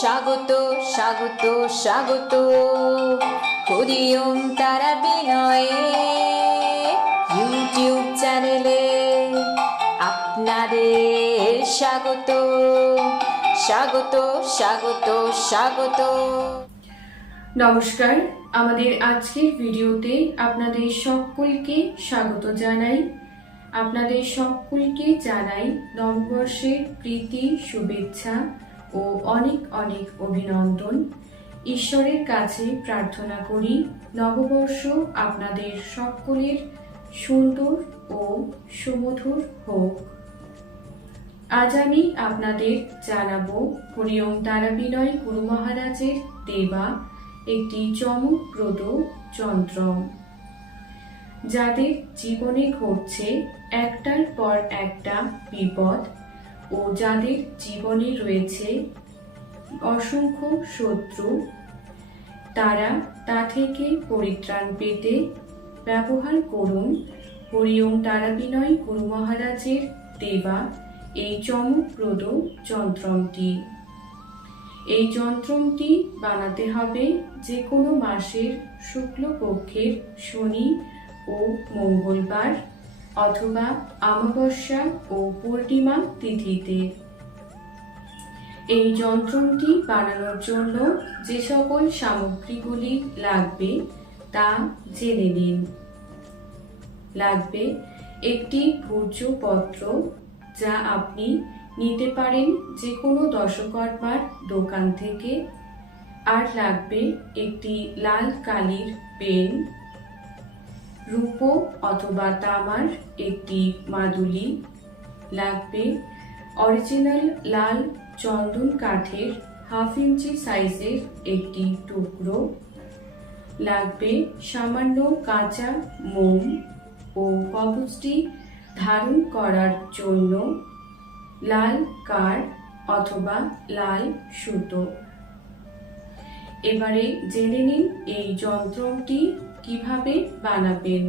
স্বাগত স্বাগত স্বাগত। হরিওম তারা বিনয়ে ইউটিউব চ্যানেলে আপনাদের স্বাগত। স্বাগত স্বাগত স্বাগত। নমস্কার, আমাদের আজকের ভিডিওতে আপনাদের সকলকে স্বাগত জানাই। আপনাদের সকলকে জানাই নববর্ষের প্রীতি, শুভেচ্ছা। ও অনেক অনেক অভিনন্দন। ঈশ্বরের কাছে প্রার্থনা করি, নববর্ষ আপনাদের সকলের সুন্দর ও সুমধুর হোক। আজ আমি আপনাদের জানাব হরিওম তারাবিনয় গুরু মহারাজের দেবা, একটি চমকপ্রদ যন্ত্র। যাদের জীবনে ঘটছে একটার পর একটা বিপদ ও যাদের জীবনে রয়েছে। অসংখ্য শত্রু। তারা তা থেকে পরিত্রাণ পেতে ব্যবহার করুন। হরিওম তারাবিনয় গুরু মহারাজের দেবা, এই চমকপ্রদ যন্ত্রটি এই যন্ত্রটি বানাতে হবে যে কোনো মাসের শুক্লপক্ষের শনি ও মঙ্গলবার। অথবা অমাবস্যা ও পূর্ণিমা তিথিতে। এই যন্ত্রটি বানানোর জন্য যে সকল সামগ্রীগুলি লাগবে তা জেনে নিন। লাগবে একটি ভূর্যপত্র যা আপনি নিতে পারেন যে কোনো দশকর্মার দোকান থেকে, আর লাগবে একটি লাল কালির পেন রূপো অথবা তামার একটি মাদুলি লাগবে। অরিজিনাল লাল চন্দন কাঠের হাফ ইঞ্চি সাইজের একটি টুকরো লাগবে। সামান্য কাঁচা মোম ও কবচটি ধারণ করার জন্য লাল কার অথবা লাল সুতো। এবারে জেনে নিন এই যন্ত্রটি কীভাবে বানাবেন?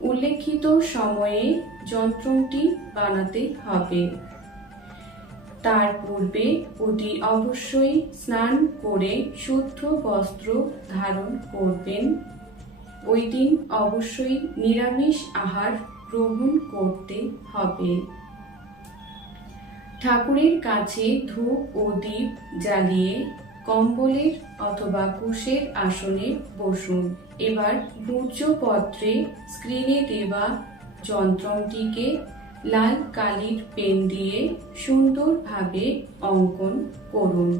উল্লেখিত সময়ে যন্ত্রটি বানাতে হবে। তার পূর্বে অতি অবশ্যই স্নান করে শুদ্ধ বস্ত্র ধারণ করবেন। ওই দিন অবশ্যই নিরামিষ আহার গ্রহণ করতে হবে। ঠাকুরের কাছে ধূপ ও দীপ জ্বালিয়ে কম্বলের অথবা কুশের আসনে বসুন। এবার ভূর্যপত্রে স্ক্রিনে দেওয়া যন্ত্রটিকে লাল কালির পেন দিয়ে সুন্দরভাবে অঙ্কন করুন।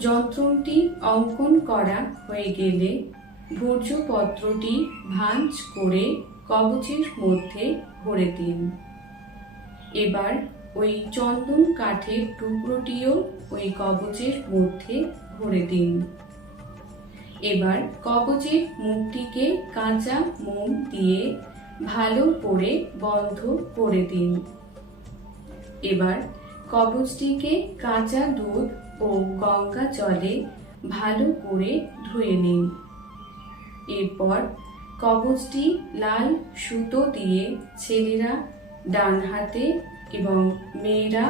যন্ত্রটি অঙ্কন করা হয়ে গেলে ভূর্যপত্রটি ভাঁজ করে কবচের মধ্যে ভরে দিন। এবার ওই চন্দন কাঠের টুকরোটিও ওই কবচের মধ্যে ভরে দিন। এবার কবচের মুখটিকে কাঁচা মোম দিয়ে ভালো করে বন্ধ করে দিন। এবার কবচটিকে কাঁচা দুধ ও গঙ্গা জলে ভালো করে ধুয়ে নিন। এরপর কবচটি লাল সুতো দিয়ে ছেলেরা ডান হাতে এবং মেয়েরা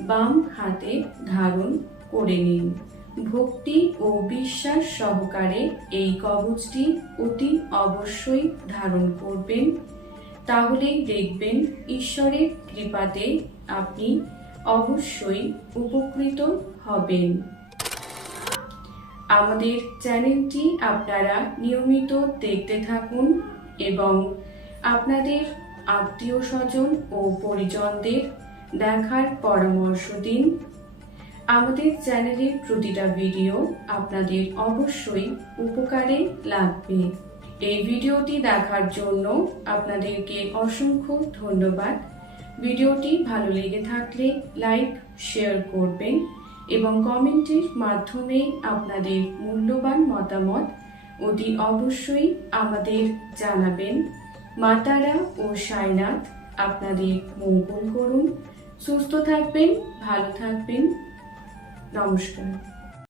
বাম হাতে ধারণ করে নিন। ভক্তি ও বিশ্বাস সহকারে এই কবচটি অতি অবশ্যই ধারণ করবেন। তাহলেই দেখবেন ঈশ্বরের কৃপাতে আপনি অবশ্যই উপকৃত হবেন। আমাদের চ্যানেলটি আপনারা নিয়মিত দেখতে থাকুন এবং আপনাদের আত্মীয় স্বজন ও পরিজনদের দেখার পরামর্শ দিন। আমাদের চ্যানেলের প্রতিটা ভিডিও আপনাদের অবশ্যই উপকারে লাগবে। এই ভিডিওটি দেখার জন্য আপনাদেরকে অসংখ্য ধন্যবাদ। ভিডিওটি ভালো লেগে থাকলে লাইক, শেয়ার করবেন এবং কমেন্টের মাধ্যমে আপনাদের মূল্যবান মতামত অতি অবশ্যই আমাদের জানাবেন। মাতারা ও সাইনাথ আপনাদের মঙ্গল করুন। সুস্থ থাকবেন ভালো থাকবেন। নমস্কার।